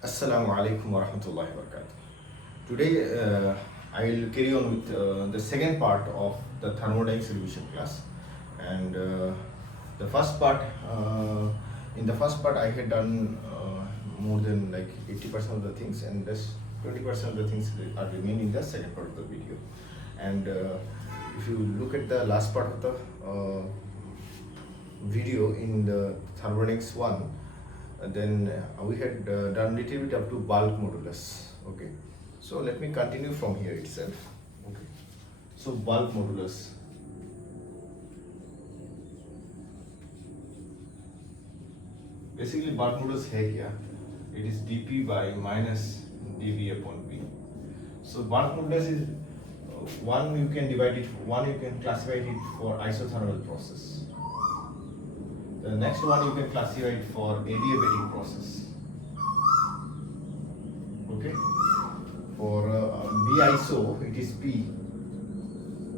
Assalamu alaikum wa rahmatullahi wa barakatuh. Today I will carry on with the second part of the thermodynamics revision class. And the first part, in the first part I had done more than like 80% of the things, and this 20% of the things are remaining in the second part of the video. And if you look at the last part of the video in the thermodynamics 1, then we had done little bit up to bulk modulus. Okay, so let me continue from here itself. Okay, so bulk modulus. Basically bulk modulus है क्या? It is dp by minus dv upon v. So bulk modulus is one you can divide it. One you can classify it for isothermal process. The next one you can classify it for adiabatic process. Okay. For B iso it is P.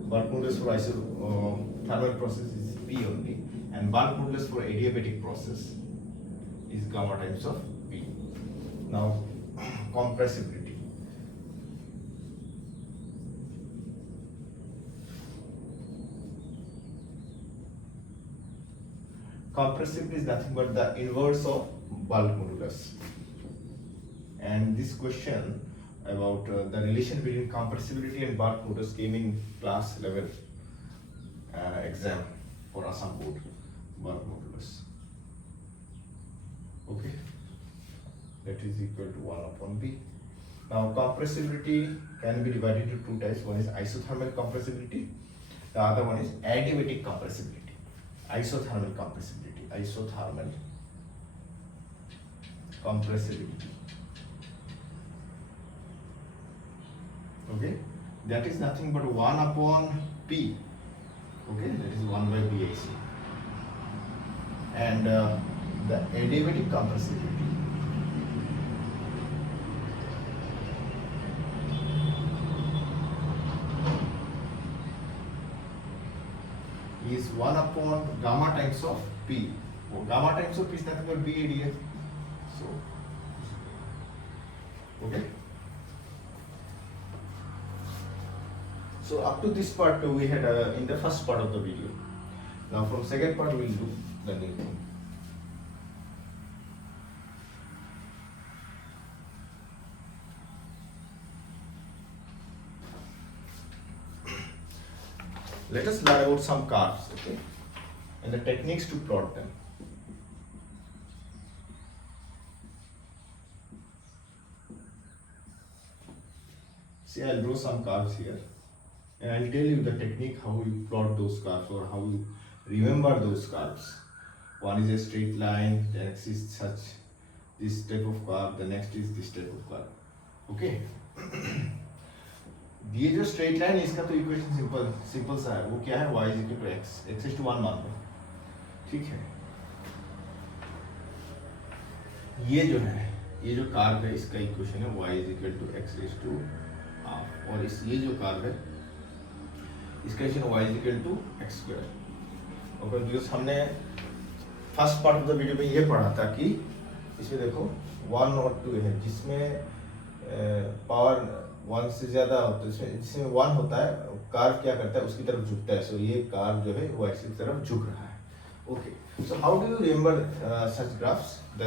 Bulk modulus for isothermal process is P only, and bulk modulus for adiabatic process is gamma times of P. Now compressibility. Compressibility is nothing but the inverse of bulk modulus. And this question about the relation between compressibility and bulk modulus came in class 11 exam for Assam board. Bulk modulus. Okay, that is equal to 1 upon B. Now compressibility can be divided into two types. One is isothermal compressibility, the other one is adiabatic compressibility. Isothermal compressibility. Isothermal compressibility. Okay, that is nothing but 1 upon P. Okay, that is 1 by BIC. And the adiabatic compressibility is 1 upon gamma times of P. Gamma times of P is nothing but BADF. So, okay. So up to this part we had in the first part of the video. Now from second part we will do the new thing. Let us learn about some curves, okay, and the techniques to plot them. See, I'll draw some curves here, and I'll tell you the technique how you plot those curves or how you remember those curves. One is a straight line, the next is such this type of curve, the next is this type of curve. Okay. ये जो straight line है इसका तो equation simple सा है. वो क्या है? y is equal to x, x is to 1 मान लो. ठीक है. ये जो है, ये जो कर्व है इसका इक्वेशन है y is equal to x is to half, और इस ये जो कर्व है इसका equation y is equal to x square. Okay, because हमने first part of the video में ये पढ़ा था कि इसमें देखो 1 और 2 है, जिसमें पावर 1 से ज्यादा होता है, जिसमें 1 होता है, कर्व क्या करता है उसकी तरफ झुकता है. सो ये कर्व जो है वो एक्सिस की तरफ झुक रहा है. Okay, so how do you remember such graphs? The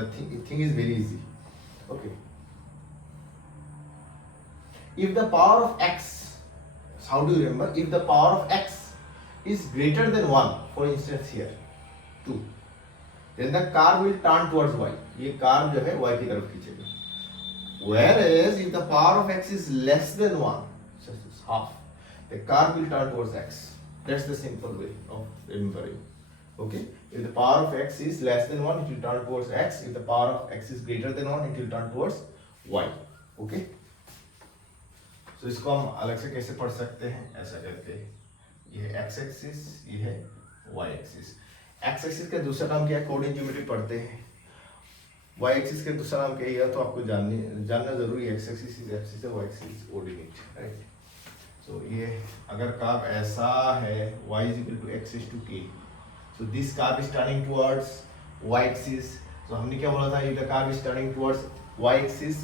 thing is very easy. Okay, if the power of x, how do you remember? If the power of x is greater than 1, for instance here 2, then the curve will turn towards y. ये curve जो है y की तरफ खींचेगा. Whereas if the power of x is less than 1, such as half, the curve will turn towards x. That's the simple way of remembering. Okay, if the power of x is less than 1, it will turn towards x. If the power of x is greater than 1, it will turn towards y. Okay, so इसको हम अलग से कैसे पढ़ सकते हैं? ऐसा करके, ये है x एक्सिस, ये है y एक्सिस. x एक्सिस का दूसरा नाम क्या है? कोऑर्डिनेट ज्योमेट्री पढ़ते हैं. y एक्सिस के दूसरा नाम क्या है तो आपको जानना जरूरी है. x एक्सिस इज एक्सिस है, y axis coordinate, right. So ये अगर कर्व ऐसा है y is equal to x is to k, so this curve is turning towards y axis, तो हमने क्या बोला था, if the curve is turning towards y axis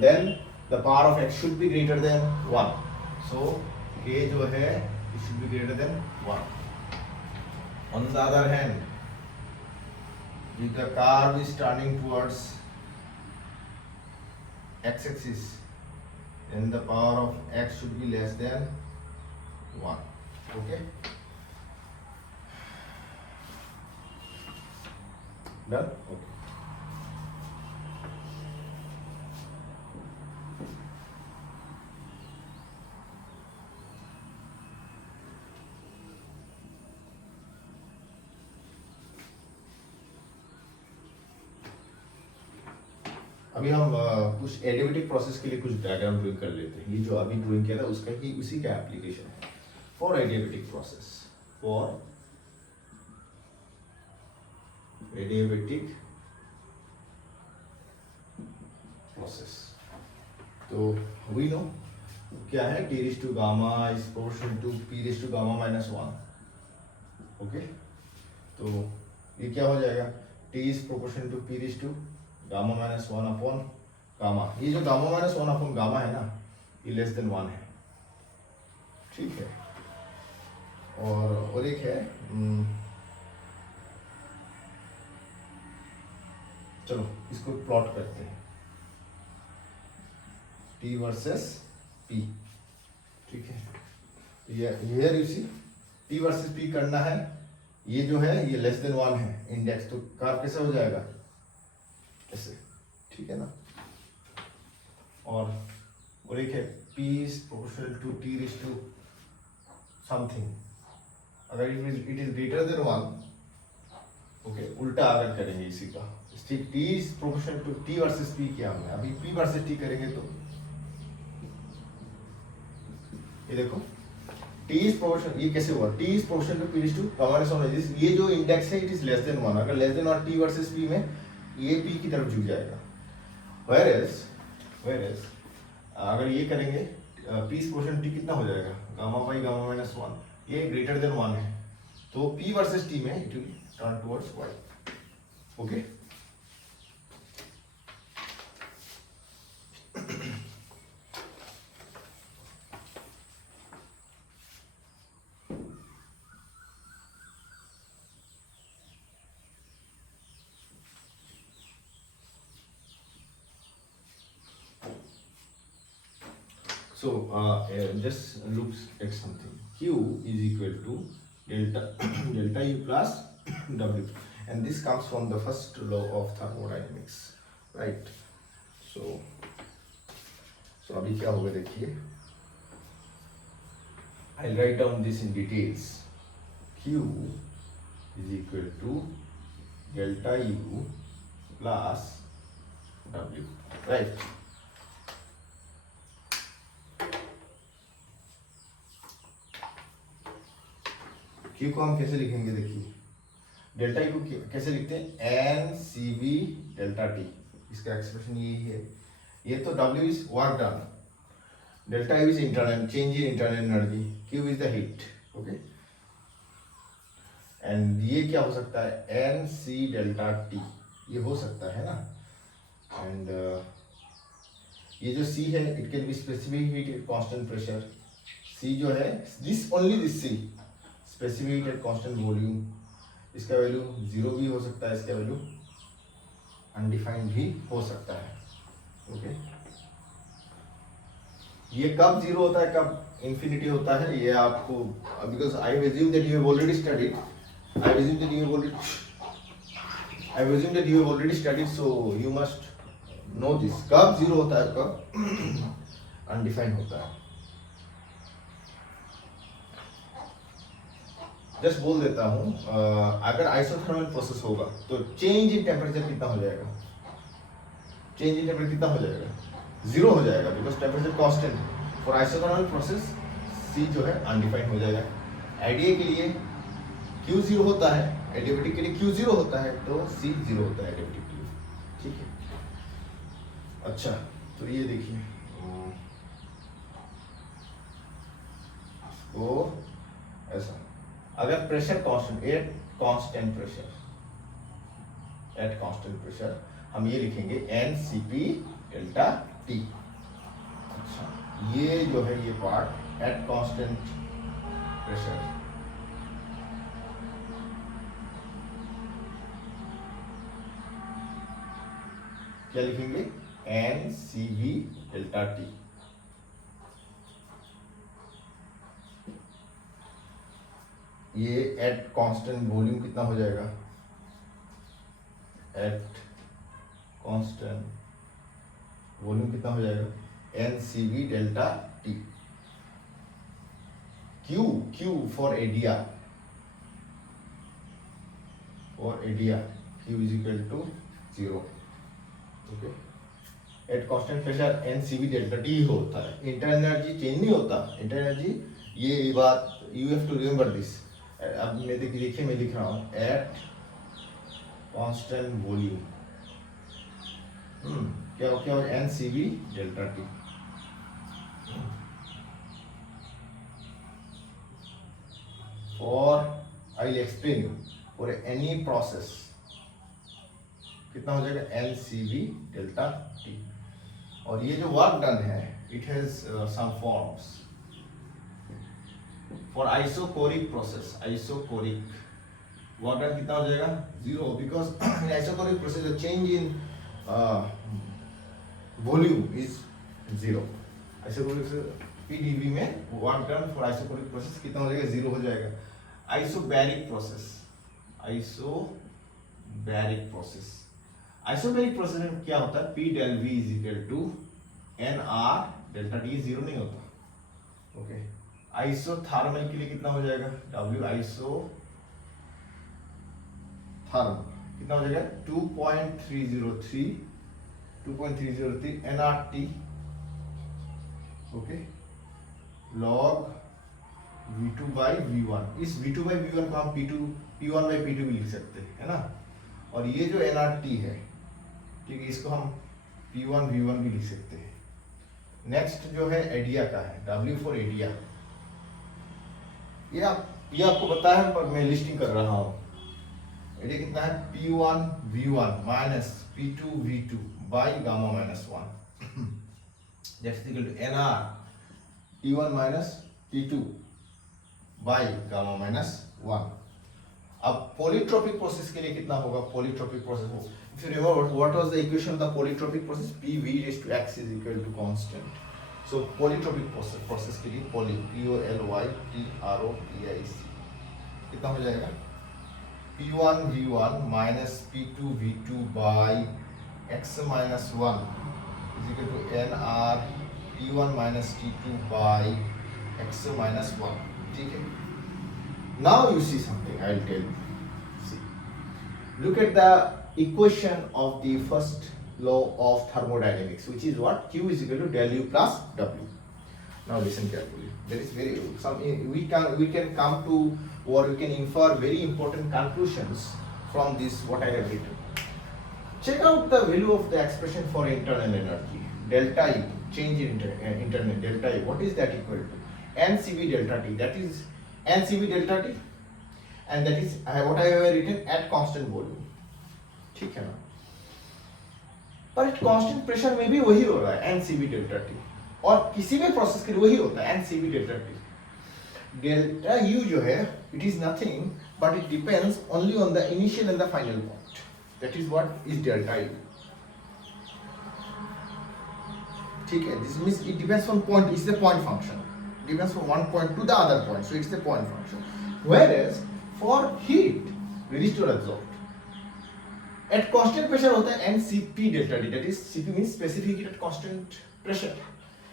then the power of x should be greater than 1. So k जो है it should be greater than 1. On the other hand, if the curve is turning towards x axis then the power of x should be less than 1. Okay, done. Okay. अभी हम कुछ adiabatic process के लिए कुछ diagram drawing कर लेते हैं। ये जो अभी ड्राइंग किया था उसका ही उसी का एप्लीकेशन है for adiabatic process, for adiabatic process. तो वी नो क्या है, T raise to gamma is proportional to P raise to gamma minus 1। Okay, तो ये क्या हो जाएगा, T is proportional to P raise to gamma minus 1 upon gamma. ये जो गामा माइनस 1 अपॉन गामा है ना, ये लेस देन 1 है, ठीक है। और एक है चलो इसको प्लॉट करते हैं, टी वर्सेस पी, ठीक है। Here you see T versus P करना है, ये जो है ये लेस देन 1 है इंडेक्स, तो कर्व कैसे हो जाएगा, ऐसे, ठीक है ना। और एक है P is proportional to T raised to something, अगर it is greater than 1, okay, उल्टा अगर करेंगे इसी का, T is proportional to T versus P किया हमने, अभी P versus T करेंगे तो ये देखो T is proportional, ये कैसे हुआ, T is proportional to P raised to gamma minus 1, ये जो इंडेक्स है it is less than 1, अगर less than 1 T versus P में ये P की तरफ झुक जाएगा। whereas अगर ये करेंगे P प्रोपोर्शनल T कितना हो जाएगा, गामा बाई गामा माइनस 1, ये ग्रेटर देन 1 है, तो P वर्सेस T में it will turn towards y। Okay, so just look at something, Q is equal to delta U plus W, and this comes from the first law of thermodynamics, right? So अभी क्या होगा देखिए, I'll write down this in details, Q is equal to delta U plus W, right? Q को हम कैसे लिखेंगे, देखिए delta E को कैसे लिखते हैं, n C v delta T, इसका एक्सप्रेशन यही है। ये तो W is work done, delta U is internal change in internal energy, Q is the heat, okay. And ये क्या हो सकता है, एन सी डेल्टा टी, ये हो सकता है ना। एंड ये जो C है it can be specific heat at constant pressure, C जो है this only this C specific eight constant volume, इसका वैल्यू 0 भी हो सकता है, इसका वैल्यू अनडिफाइंड भी हो सकता है, ओके। ये कब 0 होता है कब इंफिनिटी होता है, ये आपको, because I assume that you have already studied, I assume that you have already studied, so you must know this, कब 0 होता है कब अनडिफाइंड होता है। जस्ट बोल देता हूँ, अगर आइसोथर्मल प्रोसेस होगा तो चेंज इन टेम्परेचर कितना हो जाएगा, चेंज इन टेम्परेचर कितना हो जाएगा, 0 हो जाएगा, बिकॉज टेम्परेचर कांस्टेंट है। फॉर आइसोथर्मल प्रोसेस C जो है अनडिफाइंड हो जाएगा। आइडिया के लिए Q 0 होता है, एडियाबेटिक के लिए Q 0 होता है, तो C 0 होता है एडियाबेटिक के लिए, ठीक है। अच्छा, तो ये देखिए इसको ऐसा, अगर pressure constant, at constant pressure, at constant pressure, हम ये लिखेंगे n C P delta T. अच्छा, ये जो है ये पार्ट एट कांस्टेंट प्रेशर, क्या लिखेंगे? N c v delta t. ये एट कांस्टेंट वॉल्यूम कितना हो जाएगा? एट कांस्टेंट वॉल्यूम कितना हो जाएगा? N c v delta t. Q, q for adia, for adia q is equal to 0। Okay, at constant pressure n c v delta t होता है, inter energy change नहीं होता। इंटर एनर्जी, ये बात you have to remember this. अब मैं देखिए मैं लिख रहा हूँ एट कांस्टेंट वॉल्यूम, क्या क्या n c v delta t. For, I will explain you, for any process कितना हो जाएगा? N c v delta t. और ये जो वर्क डन है it has some forms. For isochoric process, isochoric work done कितना हो जाएगा? 0, because in isochoric process the change in volume is 0। Isochoric PdV में work done for isochoric process कितना हो जाएगा? 0 हो जाएगा। Isobaric process, isobaric process, isobaric process में क्या होता है? P del V is equal to n R delta T, 0 नहीं होता। ओके, आइसोथर्मल के लिए कितना हो जाएगा? डब्ल्यू आइसोथर्म कितना हो जाएगा? 2.303 nRT। Okay, log V2 by V1। इस V2 बाई V1 को हम P1 बाई P2 भी लिख सकते हैं, है ना। और ये जो nRT है, ठीक है, इसको हम P1 V1 भी लिख सकते हैं। नेक्स्ट जो है एडिया का है, W फॉर एडिया। ये आपको पता है पर मैं लिस्टिंग कर रहा हूँ। एडिया कितना है? P1 V1 minus P2 V2 by gamma minus 1 that's equal to NR P1 minus P2 by gamma minus 1। अब पॉलीट्रोपिक प्रोसेस के लिए कितना होगा? पॉलीट्रोपिक प्रोसेस हो, if you remember what was the equation of the polytropic process? PV raised to x is equal to constant. So polytropic process के लिए poly POLYTROPIC कितना हो जाएगा? P1 V1 minus P2 V2 by x minus 1 is equal to NR T1 minus T2 by x minus 1. ठीक है? Now you see something, I will tell you. See, look at the equation of the first law of thermodynamics, which is what? Q is equal to del U plus W. Now listen carefully. There is we can come to, or we can infer very important conclusions from this what I have written. Check out the value of the expression for internal energy, delta E, change in internal delta E. What is that equal to? NCV delta T. That is NCV delta T, and that is what I have written at constant volume. ठीक है ना। पर constant pressure में भी वही हो रहा है NCV डेल्टा टी, और किसी भी प्रोसेस के लिए वही होता है NCV delta T. Delta U जो है it is nothing but it depends only on the initial and the final point. That is what is delta U. ठीक है, this means it depends on point, it's the point function. It depends from one point to the other point, so it's the point function. Whereas for heat released or absorbed at constant pressure होता है NCP delta T, that is CP means specific heat at constant pressure,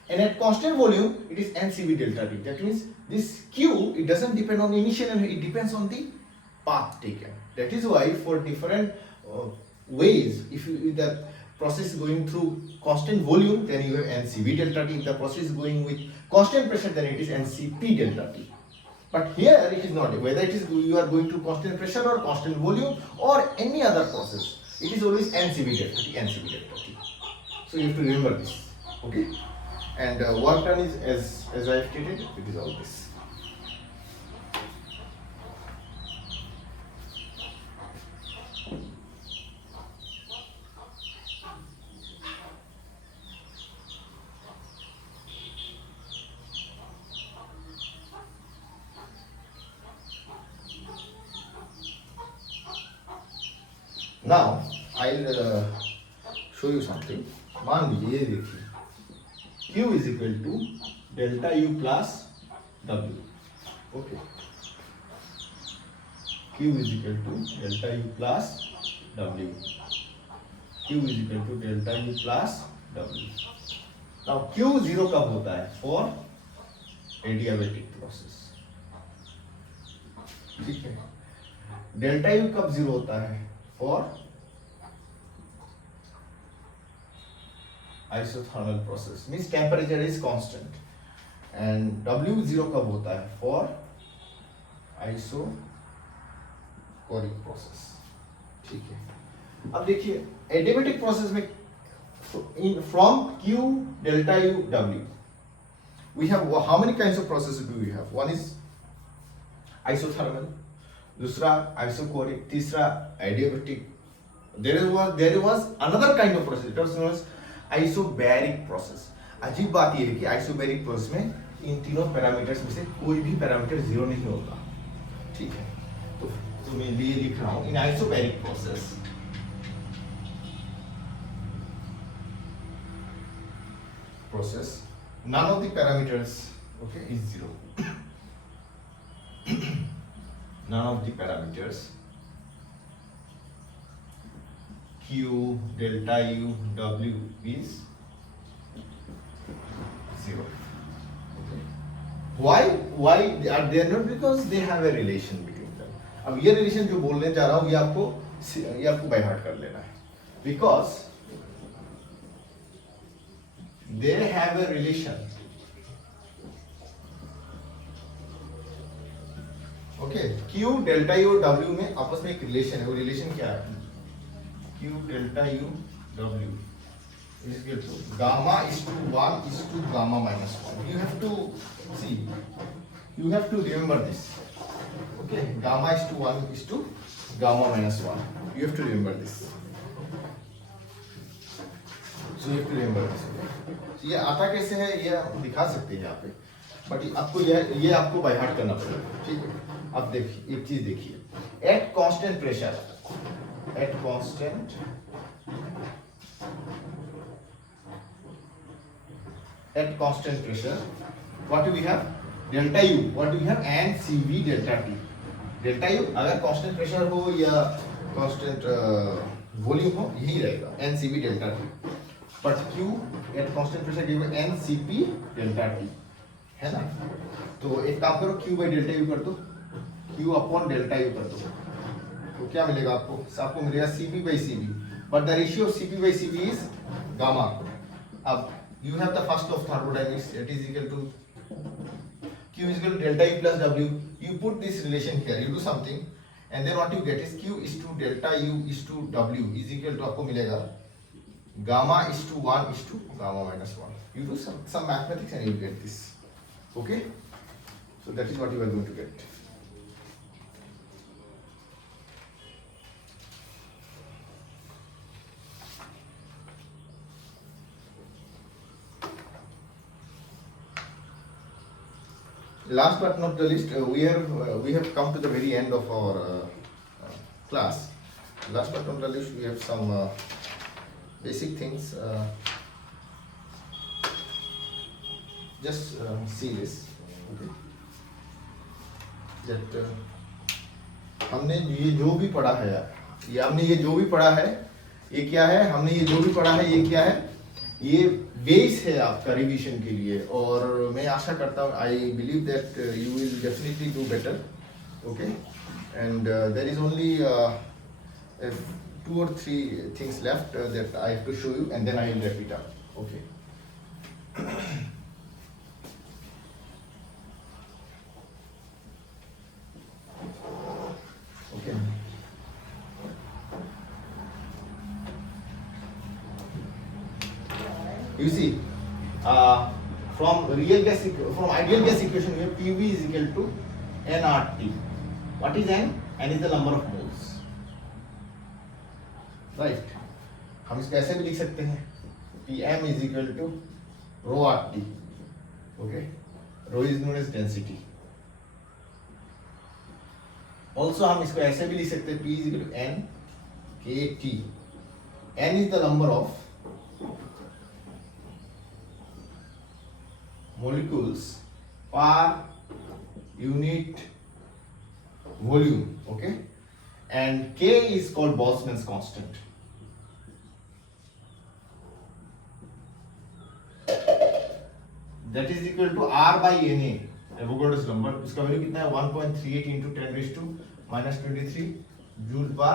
and at constant volume it is NCV delta T. That means this Q, it doesn't depend on initial and it depends on the path taken. That is why for different ways, if the process is going through constant volume, then you have NCV delta T. If the process is going with constant pressure, then it is NCP delta T. But here it is not. Whether it is you are going to constant pressure or constant volume or any other process, it is always NCV delta T, NCV delta T. So you have to remember this, okay? And work done is as I have stated, it is all this. Now I show you something. मान लीजिए ये देखिए, Q is equal to delta U plus W. Okay, Q is equal to delta U plus W. Q is equal to delta U plus W. Now Q zero कब होता है? For adiabatic process. ठीक है. Delta U कब जीरो होता है? For isothermal process, means temperature is constant. And W zero कब होता है? For isochloric process. ठीक है. अब देखिए एडियाबेटिक प्रोसेस में from Q delta U W we have how many kinds of processes do we have? One is isothermal, दूसरा isochloric, तीसरा adiabatic. There was another kind of process, it was known as isobaric process. अजीब बात यह है कि isobaric process में इन तीनों parameters में से कोई भी पैरामीटर जीरो नहीं होता. ठीक है, तो मैं ये लिख रहा हूं in isobaric process none of the parameters, okay, is zero. None of the parameters Q delta U W is zero. Okay. Why are they not? Because they have a relation between them. अब ये relation जो बोलने जा रहा हूँ ये आपको by heart कर लेना है. Because they have a relation. Okay, Q delta U W में आपस में एक relation है. वो relation क्या है? Q delta U W is equal to gamma is to 1 is to gamma minus 1. You have to see, you have to remember this. Okay, gamma is to 1 is to gamma minus 1. You have to remember this. So you have to remember this. Okay? So ये आता कैसे है ये हम दिखा सकते हैं यहाँ पे, बट आपको ये आपको बाय हार्ट करना पड़ेगा. ठीक है. अब देखिए एक चीज देखिए, eight constant pressure, at constant pressure, what do we have? Delta U. What do we have? And CV delta T. Delta U अगर constant pressure हो या constant volume हो यही रहेगा NCV delta T. But Q at constant pressure given NCP delta T है ना. तो एक काम करो, Q by delta U कर दो, Q upon delta U कर दो, तो क्या मिलेगा आपको? आपको मिलेगा Cp by Cv, but the ratio of Cp by Cv is gamma. अब you have the first of thermodynamics, it is equal to Q is equal to delta U plus W. You put this relation here, you do something, and then what you get is Q is to delta U is to W is equal to आपको मिलेगा gamma is to 1 is to gamma minus 1. You do some mathematics and you get this. Okay, so that is what you are going to get. Last but not the least, we have come to the very end of our class. Last but not the least, we have some basic things. Just see this. Okay. That हमने ये जो भी पढ़ा है यार, ये हमने ये जो भी पढ़ा है ये क्या है? हमने ये जो भी पढ़ा है ये क्या है? ये बेस है आपका रिवीजन के लिए, और मैं आशा करता हूँ, I believe that you will definitely do better. Okay, and there is only 2 or 3 things left that I have to show you, and then I will wrap it up. Okay. Okay. You see, from ideal gas equation, we have PV is equal to nRT. What is n? N is the number of moles. Right? हम इसको ऐसे भी लिख सकते हैं, PM is equal to rho RT. Okay? Rho is known as density. Also हम इसको ऐसे भी लिख सकते हैं, P is equal to N kT. N is the number of molecules per unit volume, okay, and K is called Boltzmann's constant. That is equal to R by Na, Avogadro's number. इसका value कितना है 1.38 into 10 raised to minus 23 joule पर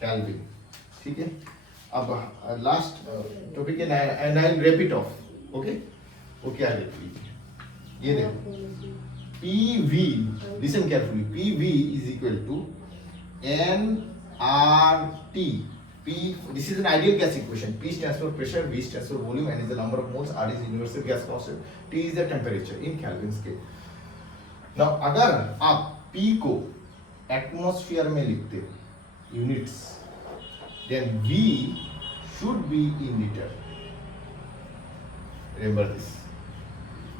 kelvin. ठीक है. अब last topic है and I will wrap it of. Okay, वो क्या है ये देखो. PV, listen carefully. PV is equal to nRT. P, this is an ideal gas equation. P stands for pressure, V stands for volume, N is the number of moles, R is universal gas constant, T is the temperature in Kelvin scale. Now अगर आप P को atmosphere में लिखते हो units, then V should be in liter. Remember this.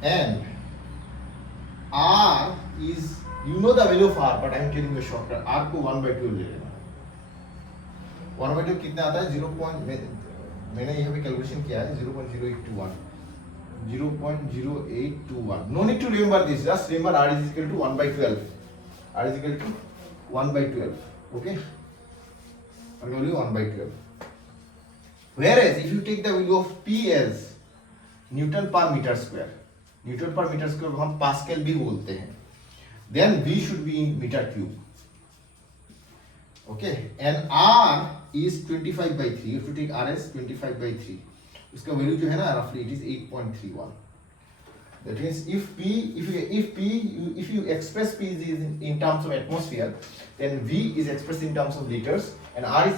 And R is, you know the value of R, but I am telling you a shortcut. R को 1/2 ले लेना. 1/2 कितना आता है? 0. मैंने यहाँ पे कैलकुलेशन किया है 0.0821. 0.0821. No need to remember this. Just remember R is equal to 1/12. R is equal to 1/12. Okay. R value 1/12. Whereas if you take the value of P as Newton per meter square, Newton पर metre square को हम pascal भी बोलते हैं, then V should be in meter cube. Okay, and R is 25/3. You have to take R as 25/3. उसका value जो है ना roughly it is 8.31. That means if you express P in terms of atmosphere, then V is expressed in terms of liters and R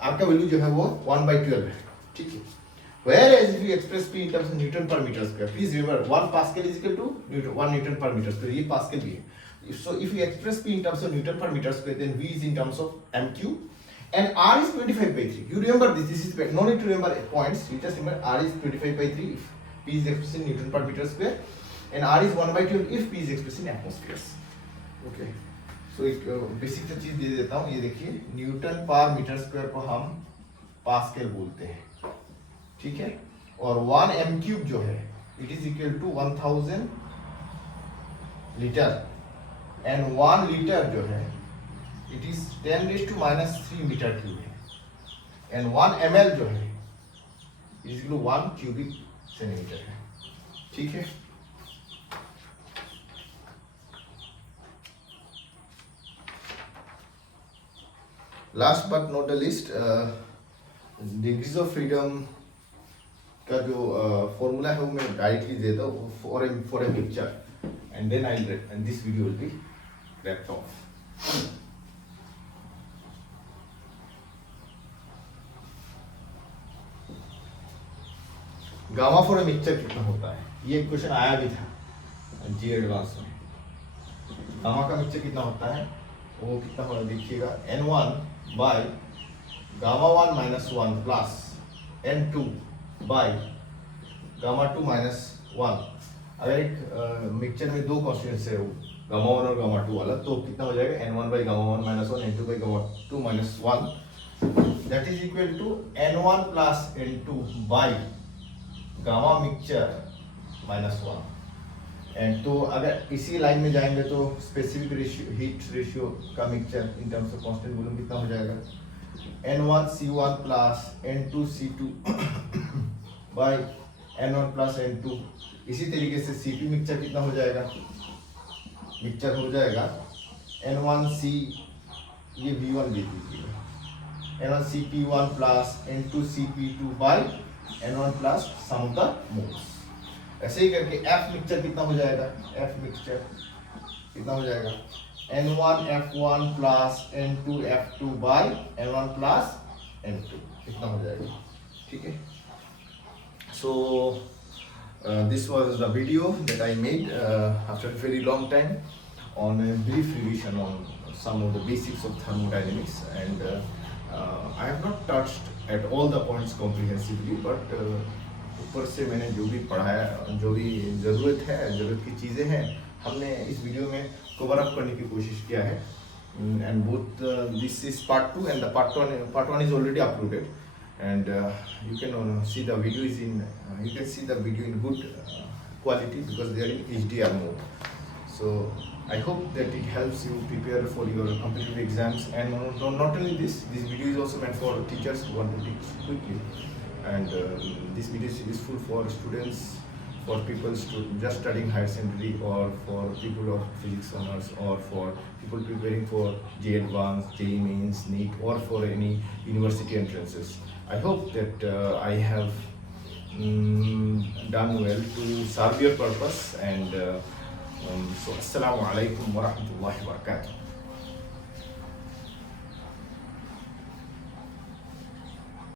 का value जो है वो 1/12 है. ठीक है. Whereas if you express P in terms of Newton per meter square, please remember 1 Pascal is equal to 1 Newton per meter square. ये Pascal भी है. So if you express P in terms of Newton per meter square, then V is in terms of m cube, and R is 25/3. You remember this. This is no need to remember points. You just remember R is 25/3 if P is expressed in Newton per meter square, and R is 1/12 if P is expressed in atmospheres. Okay. So एक basic सा चीज दे देता हूँ. ये देखिए Newton पर metre square को हम पास्कल बोलते हैं. ठीक है. और 1 m क्यूब जो है it is equal to 1000 litre, and 1 litre जो है इट इज 10⁻³ मीटर क्यूब है, एंड 1 ml जो है it is equal to 1 cubic centimetre है. ठीक है. Last but not the least, degrees of freedom का जो फॉर्मूला है वो मैं डायरेक्टली देता हूँ for a picture, and then I end this video will be wrapped off. Gamma for a mixture कितना होता है? ये क्वेश्चन आया भी था जी एडवांस में. गामा का मिक्सचर कितना होता है? वो कितना होगा देखिएगा, N1 by gamma 1 minus 1 plus N2 by gamma 2 minus 1. अगर एक मिक्सचर में दो कॉन्स्टिट्यूएंट्स है वो गामा 1 और गामा 2 वाला, तो कितना हो जाएगा N1 by gamma 1 minus 1 N2 by gamma 2 minus 1, that is equal to N1 plus N2 by gamma mixture minus 1. And तो अगर इसी लाइन में जाएंगे तो स्पेसिफिक रेशियो, हीट रेशियो का mixture in terms of constant volume कितना हो जाएगा N1C1 plus N2C2 bye N1 plus N2. इसी तरीके से Cp मिक्सचर कितना हो जाएगा? मिक्सचर हो जाएगा N1C, ये V1 लिख दीजिएगा, N1CP1 plus N2CP2 by N1 plus sum of the moles. ऐसे ही करके F मिक्सचर कितना हो जाएगा? F मिक्सचर कितना हो जाएगा? N1F1 plus N2F2 bye N1 plus N2 कितना हो जाएगा? ठीक है. So this was the video that I made after a very long time on a brief revision on some of the basics of thermodynamics, and I have not touched at all the points comprehensively, but ऊपर से मैंने जो भी पढ़ाया, जो भी ज़रूरत की चीज़ें हैं, हमने इस वीडियो में कवर अप करने की कोशिश किया है. and both this is part 2 and the part one is already uploaded, and you can see the video is in you can see the video in good quality because they are in HDR mode. So I hope that it helps you prepare for your competitive exams, and not only this video is also meant for teachers who want to teach quickly, and this video is useful for students, for people just studying higher secondary, or for people of physics honors, or for people preparing for J Advanced, J Mains, NEET, or for any university entrances. I hope that I have done well to serve your purpose, and so assalamu alaikum wa rahmatullahi wa barakatuh.